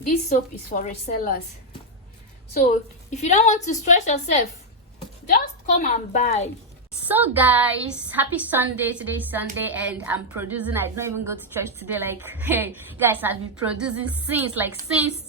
this soap is for resellers. So if you don't want to stress yourself, just come and buy. So guys, happy Sunday. Today is Sunday and I'm producing. I don't even go to church today. Like, hey guys, I've been producing since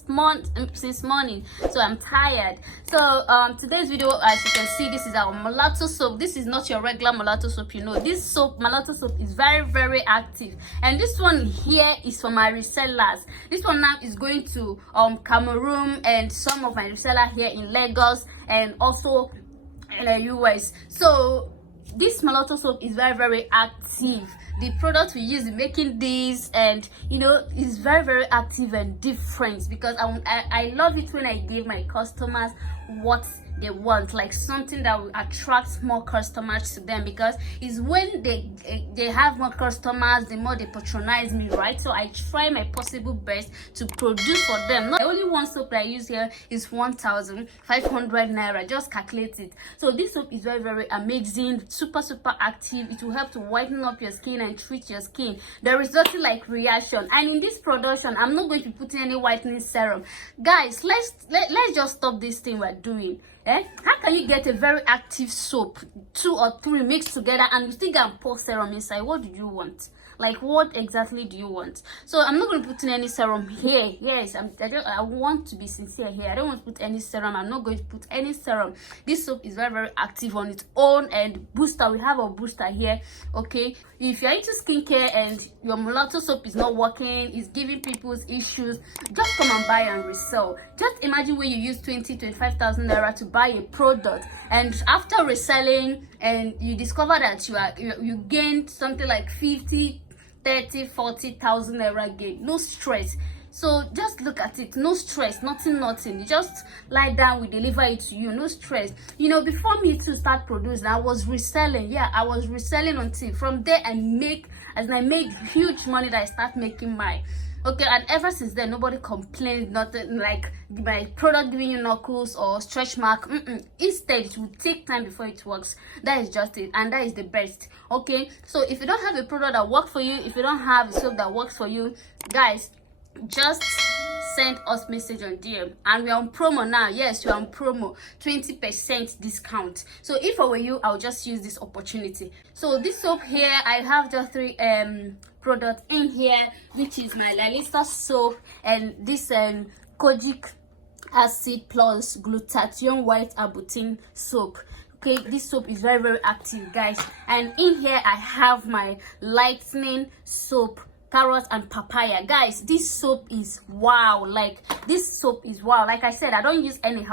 morning, so I'm tired. So today's video, as you can see, this is our molato soap. This is not your regular molato soap. You know, this molato soap is very active, and this one here is for my resellers. This one now is going to Cameroon and some of my resellers here in Lagos and also in the US. So this molato soap is very active. The product we use in making this, and you know, is very active and different, because I love it when I give my customers what they want, like something that will attract more customers to them, because it's when they have more customers, the more they patronize me, right? So I try my possible best to produce for them. Not the only one soap that I use here is 1,500 naira. Just calculate it. So this soap is very amazing, super active. It will help to whiten up your skin and treat your skin. There is nothing like reaction. And in this production, I'm not going to be putting any whitening serum. Guys, let's just stop this thing we're doing. How can you get a very active soap, 2 or 3 mixed together, and you still can pour serum inside? What do you want? Like, what exactly do you want? So I'm not going to put in any serum here. Yes, I want to be sincere here. I don't want to put any serum. I'm not going to put any serum. This soap is very active on its own. And booster, we have a booster here. Okay, if you're into skincare and your mulatto soap is not working, it's giving people's issues, just come and buy and resell. Just imagine when you use 25,000 naira to buy a product, and after reselling, and you discover that you gained something like 50, 30, 40,000 naira gain. No stress. So just look at it. No stress. Nothing. You just lie down, we deliver it to you. No stress. You know, before me to start producing, I was reselling. Yeah, I was reselling until from there I made huge money that I start making my. Okay, and ever since then, nobody complained, nothing like my product giving you knuckles or stretch mark. Instead, it will take time before it works. That is just it, and that is the best. Okay, so if you don't have a product that works for you, if you don't have a soap that works for you, guys, just send us message on DM. And we're on promo now. Yes, we're on promo, 20% discount. So if I were you, I'll just use this opportunity. So this soap here, I have just 3 products in here, which is my Lalisa soap and this kojic acid plus glutathione white arbutin soap. Okay, this soap is very active, guys. And in here I have my lightening soap, carrot and papaya. Guys, this soap is wow. Like, this soap is wow. Like I said, I don't use any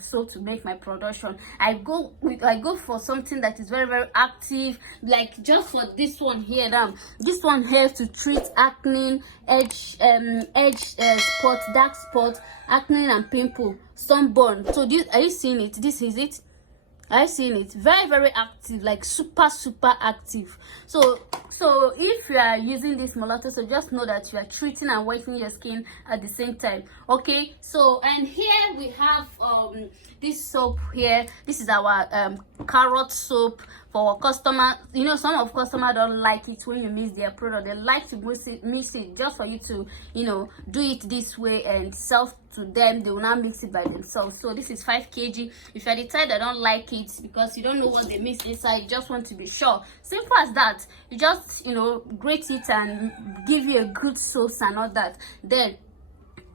soap to make my production. I go for something that is very active, like just for this one here. This one helps to treat acne, edge spot, dark spot, acne and pimple, sunburn. So are you seeing it? This is it. I've seen it. Very active, like super active. So if you are using this molato, so just know that you are treating and whitening your skin at the same time. Okay, so and here we have this soap here. This is our carrot soap for our customer. You know, some of customers don't like it when you mix their product. They like to mix it just for you to, you know, do it this way and sell to them. They will not mix it by themselves. So this is 5 kg. If you're the type that don't like it because you don't know what they mix inside, you just want to be sure, simple as that. You just, you know, grate it and give you a good sauce and all that, then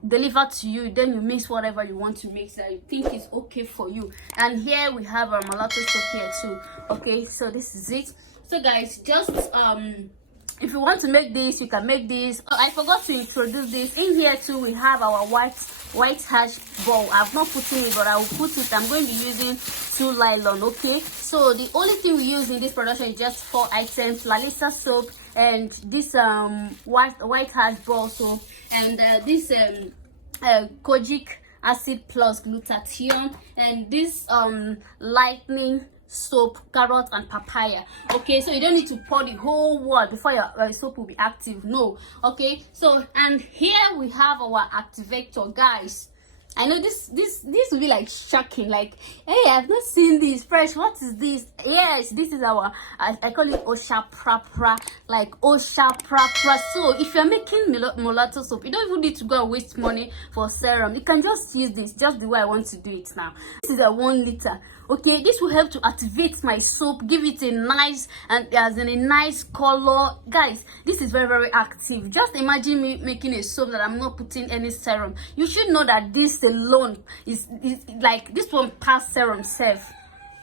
deliver to you. Then you mix whatever you want to mix that you think is okay for you. And here we have our mulatto soap here too. Okay, so this is it. So guys, just if you want to make this, you can make this. Oh, I forgot to introduce this. In here too, we have our white hash ball. I've not put in it, but I will put it. I'm going to be using 2 nylon. Okay, so the only thing we use in this production is just 4 items: Lalisa soap and this white hash ball soap, and this kojic acid plus glutathione, and this lightning soap, carrot and papaya. Okay, so you don't need to pour the whole word before your soap will be active. No. Okay, so and here we have our activator, guys. I know this will be like shocking, like, hey, I've not seen this fresh. What is this? Yes, this is our I call it Osha Prapra, like Osha Prapra. So if you're making mulatto soap, you don't even need to go and waste money for serum. You can just use this just the way I want to do it now. This is a 1 liter. Okay, this will help to activate my soap, give it a nice and as in a nice color. Guys, this is very, very active. Just imagine me making a soap that I'm not putting any serum. You should know that this alone is like, this one past serum self.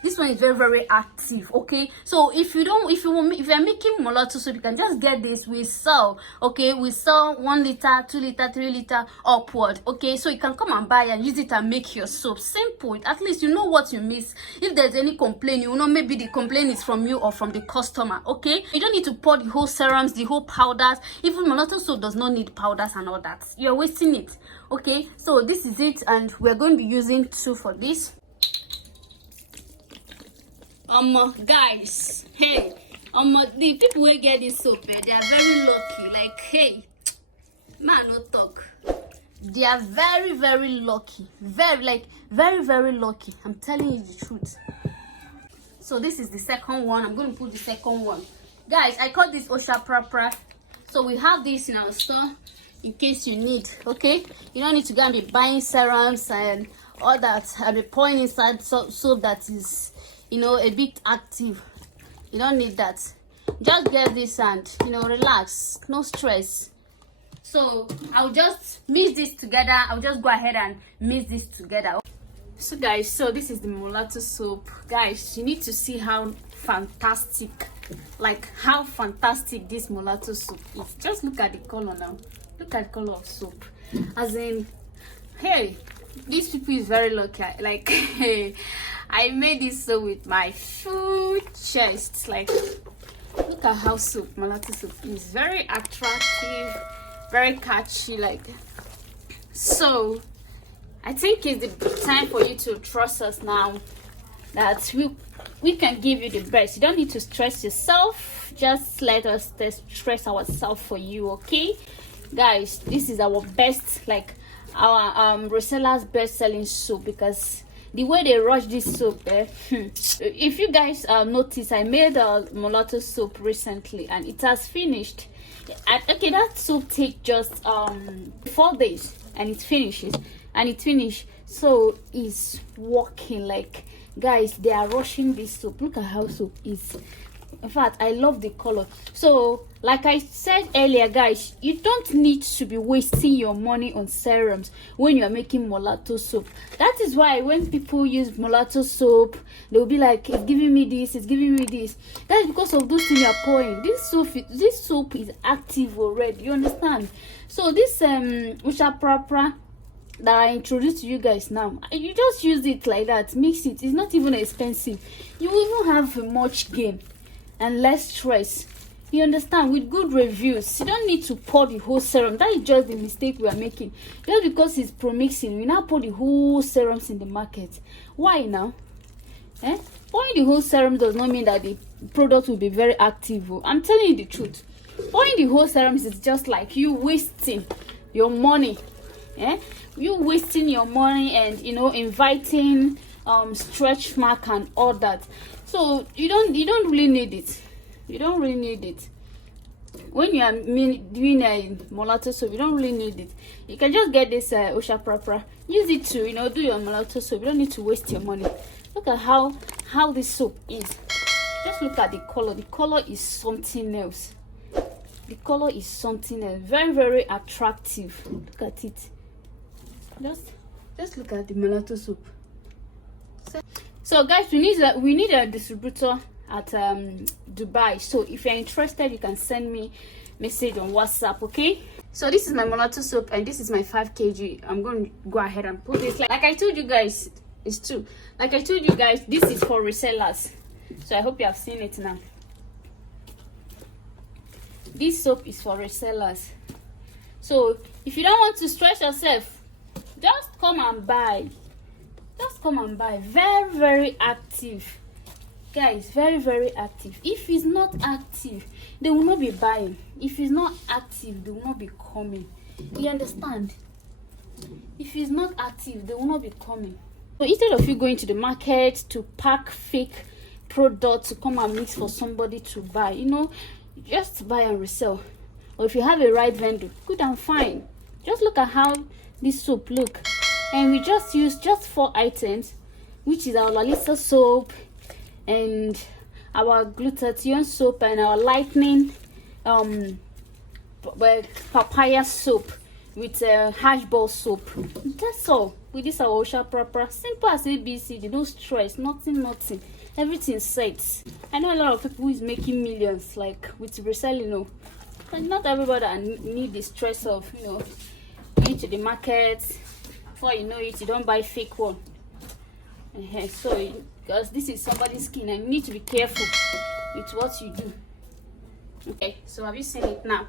This one is very, very active. Okay, so if you're making mulatto soap, you can just get this. We sell, okay, we sell 1 liter, 2 liter, 3 liter upward. Okay, so you can come and buy and use it and make your soap. Simple. At least you know what you miss. If there's any complaint, you know maybe the complaint is from you or from the customer. Okay, you don't need to pour the whole serums, the whole powders. Even mulatto soap does not need powders and all that. You're wasting it. Okay, so this is it, and we're going to be using 2 for this. Guys, hey, the people who get this soap, they are very lucky. Like, hey, man, no talk. They are very, very lucky. Very, very lucky. I'm telling you the truth. So this is the second one. I'm going to put the second one. Guys, I call this Osha Prapra. So we have this in our store in case you need. Okay, you don't need to go and be buying serums and all that. I'll be pouring inside soap that is, you know, a bit active. You don't need that. Just get this and, you know, relax, no stress. So I'll just mix this together. I'll just go ahead and mix this together. So guys, so this is the mulatto soap. Guys, you need to see how fantastic, like how fantastic this mulatto soap is. Just look at the color now. Look at the color of soap. As in, hey, these people is very lucky. Like, hey, I made this soap with my full chest. Like, look at how soap, mulatto soap is very attractive, very catchy. Like, so I think it's the time for you to trust us now that we can give you the best. You don't need to stress yourself. Just let us stress ourselves for you. Okay, guys, this is our best, like our resellers best selling soap, because the way they rush this soap, if you guys notice, I made a mulatto soap recently and it has finished. And, okay, that soap takes just 4 days and it finishes, so it's working. Like, guys, they are rushing this soap. Look at how soap is. In fact, I love the color. So like I said earlier, guys, you don't need to be wasting your money on serums when you are making mulatto soap. That is why when people use mulatto soap, they'll be like, it's giving me this, it's giving me this. That's because of those things you're pouring. This soap is active already, you understand? So this Usha Prapra that I introduced to you guys now, you just use it like that, mix it. It's not even expensive. You even have much gain and less stress, you understand, with good reviews. You don't need to pour the whole serum. That is just the mistake we are making. Just because it's pro-mixing, we now pour the whole serums in the market. Why now? Pouring the whole serum does not mean that the product will be very active. I'm telling you the truth. Pouring the whole serums is just like you wasting your money. You wasting your money and, you know, inviting stretch mark and all that. So you don't really need it. You don't really need it. When you are doing a mulatto soap, you don't really need it. You can just get this Osha Prapra, use it to, you know, do your mulatto soap. You don't need to waste your money. Look at how this soap is. Just look at the color. The color is something else. The color is something else. Very, very attractive. Look at it. Just look at the mulatto soap. So guys, we need a distributor at Dubai. So if you're interested, you can send me message on WhatsApp. Okay, so this is my mulatto soap and this is my 5 kg. I'm going to go ahead and put this, like I told you guys, it's true. Like I told you guys, this is for resellers. So I hope you have seen it now. This soap is for resellers. So if you don't want to stress yourself, just come and buy. Just come and buy. Very, very active, guys. Very, very active. If it's not active, they will not be buying. If it's not active, they will not be coming. You understand? if it's not active, they will not be coming. So instead of you going to the market to pack fake products to come and mix for somebody to buy, you know, just buy and resell. Or if you have a right vendor, good and fine. Just look at how this soap look, and we just use just 4 items, which is our Lalisa soap and our glutathione soap and our lightning papaya soap with hash ball soap. That's all. With this our Osha proper, simple as ABC. No stress, nothing, everything sets. I know a lot of people who is making millions like with reselling, you know, and not everybody need the stress of, you know, going to the market. Before you know it, you don't buy fake one. So because this is somebody's skin and you need to be careful with what you do. Okay, so have you seen it now?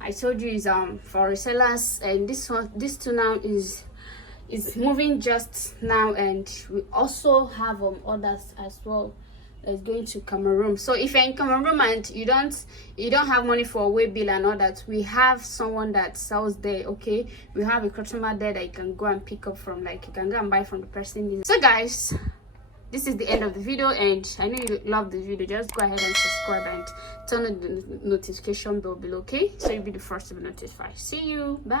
I told you it's for resellers, and this two now is moving just now, and we also have others as well that's going to Cameroon. So if you're in Cameroon and you don't have money for a way bill and all that, we have someone that sells there. Okay, we have a customer there that you can go and pick up from, like you can go and buy from the person. So guys, this is the end of the video, and I know you love the video. Just go ahead and subscribe and turn on the notification bell below, okay, so you'll be the first to be notified. See you, bye.